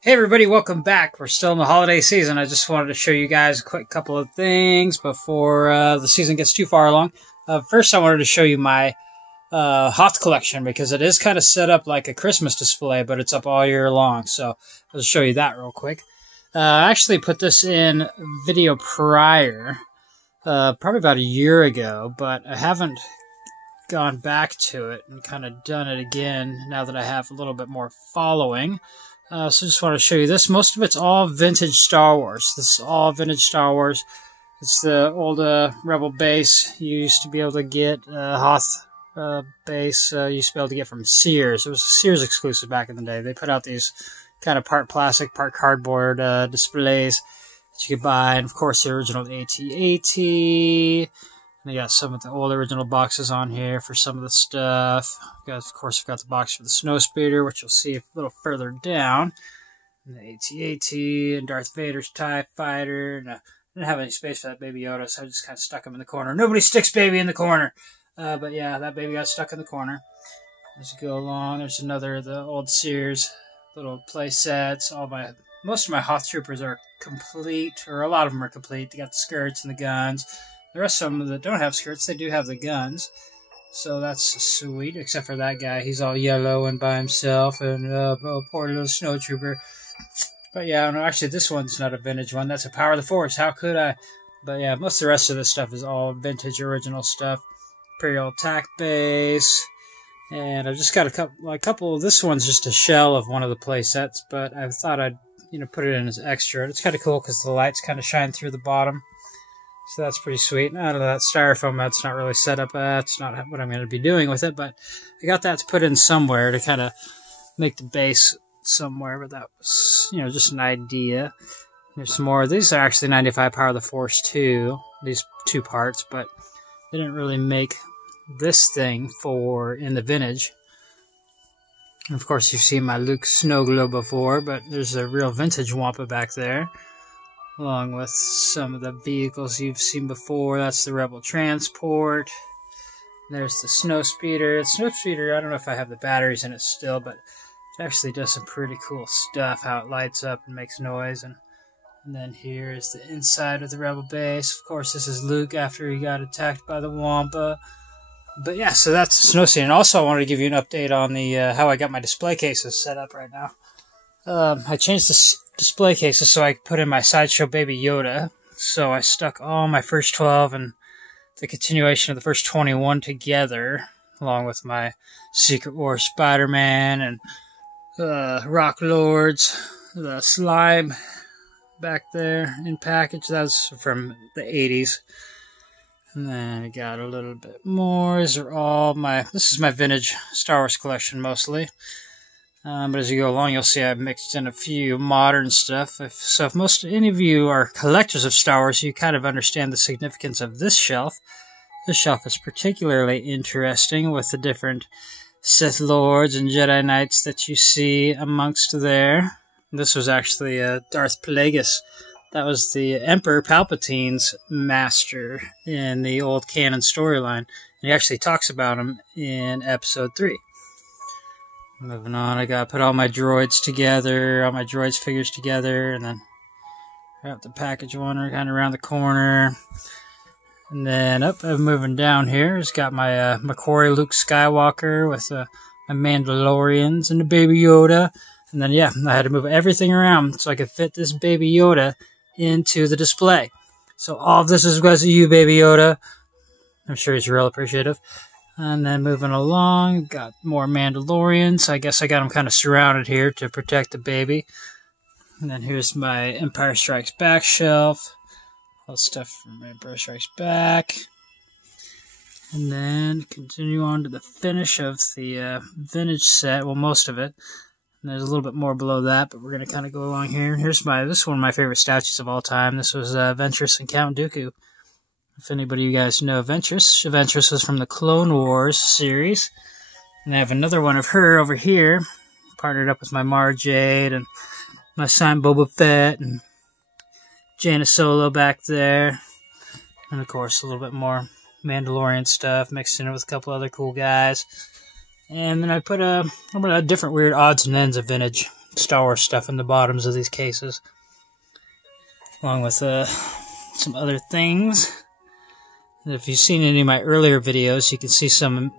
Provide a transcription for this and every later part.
Hey everybody, welcome back. We're still in the holiday season. I just wanted to show you guys a quick couple of things before the season gets too far along. First, I wanted to show you my Hoth collection because it is kind of set up like a Christmas display, but it's up all year long. So I'll show you that real quick. I actually put this in video prior, probably about a year ago, but I haven't gone back to it and kind of done it again now that I have a little bit more following. So just want to show you this. Most of it's all vintage Star Wars. This is all vintage Star Wars. It's the old Rebel base you used to be able to get. Hoth base you used to be able to get from Sears. It was a Sears exclusive back in the day. They put out these kind of part plastic, part cardboard displays that you could buy. And of course the original AT-AT. They got some of the old original boxes on here for some of the stuff. Of course, I've got the box for the Snowspeeder, which you'll see a little further down. And the AT-AT and Darth Vader's TIE Fighter. And I didn't have any space for that Baby Yoda, so I just kind of stuck him in the corner. Nobody sticks Baby in the corner. But yeah, that baby got stuck in the corner. As you go along, there's another, the old Sears little play sets. Most of my Hoth troopers are complete, or a lot of them are complete. They got the skirts and the guns. The rest of them that don't have skirts, they do have the guns. So that's sweet, except for that guy. He's all yellow and by himself, and poor little snowtrooper. But yeah, no, actually this one's not a vintage one. That's a Power of the Force. How could I? But yeah, most of the rest of this stuff is all vintage, original stuff. Imperial attack base. And I've just got a couple. This one's just a shell of one of the play sets, but I thought I'd put it in as extra. It's kind of cool because the lights kind of shine through the bottom. So that's pretty sweet. Out of that styrofoam, that's not really set up. That's not what I'm going to be doing with it, but I got that to put in somewhere to kind of make the base somewhere. But that was, just an idea. There's some more. These are actually 95 Power of the Force 2, these two parts, but they didn't really make this thing in the vintage. And of course, you've seen my Luke snow globe before, but there's a real vintage Wampa back there, along with some of the vehicles you've seen before. That's the Rebel transport. There's the Snowspeeder. The Snowspeeder, I don't know if I have the batteries in it still, but it actually does some pretty cool stuff, how it lights up and makes noise. And then here is the inside of the Rebel base. Of course, this is Luke after he got attacked by the Wampa. But yeah, so that's the snow scene. And also, I wanted to give you an update on the how I got my display cases set up right now. I changed the display cases so I could put in my sideshow Baby Yoda. So I stuck all my first 12 and the continuation of the first 21 together, along with my Secret War Spider-Man and Rock Lords, the slime back there in package. That was from the 80s. And then I got a little bit more. This is my vintage Star Wars collection mostly. But as you go along, you'll see I've mixed in a few modern stuff. If any of you are collectors of Star Wars, you kind of understand the significance of this shelf. This shelf is particularly interesting with the different Sith Lords and Jedi Knights that you see amongst there. This was actually Darth Plagueis. That was the Emperor Palpatine's master in the old canon storyline. He actually talks about him in Episode 3. Moving on, I got to put all my droids together, all my droids figures together, and then wrap the package one kind of around the corner. And then I'm moving down here. It's got my McQuarrie Luke Skywalker with my Mandalorians and the Baby Yoda. And then, yeah, I had to move everything around so I could fit this Baby Yoda into the display. So all of this is because of you, Baby Yoda. I'm sure he's real appreciative. And then moving along, got more Mandalorians. I guess I got them kind of surrounded here to protect the baby. And then here's my Empire Strikes Back shelf. All stuff from Empire Strikes Back. And then continue on to the finish of the vintage set. Well, most of it. And there's a little bit more below that, but we're going to kind of go along here. This is one of my favorite statues of all time. This was Ventress and Count Dooku. If anybody of you guys know Ventress, Ventress was from the Clone Wars series. And I have another one of her over here, partnered up with my Mara Jade and my signed Boba Fett and Jaina Solo back there. And of course, a little bit more Mandalorian stuff mixed in with a couple other cool guys. And then I put a different weird odds and ends of vintage Star Wars stuff in the bottoms of these cases, along with some other things. And if you've seen any of my earlier videos, you can see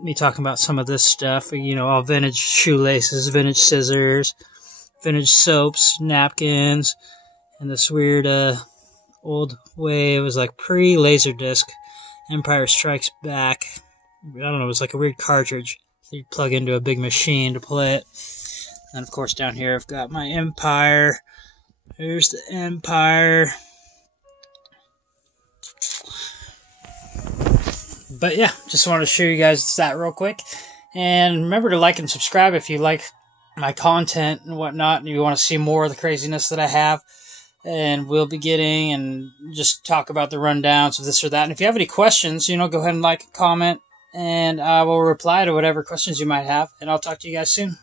me talking about some of this stuff. You know, all vintage shoelaces, vintage scissors, vintage soaps, napkins, and this weird old way. It was like pre-Laserdisc, Empire Strikes Back. I don't know, it was like a weird cartridge that you plug into a big machine to play it. And of course down here I've got my Empire. Here's the Empire. But yeah, just wanted to show you guys that real quick. And remember to like and subscribe if you like my content and whatnot, and you want to see more of the craziness that I have and will be getting, and just talk about the rundowns of this or that. And if you have any questions, you know, go ahead and like, comment, and I will reply to whatever questions you might have. And I'll talk to you guys soon.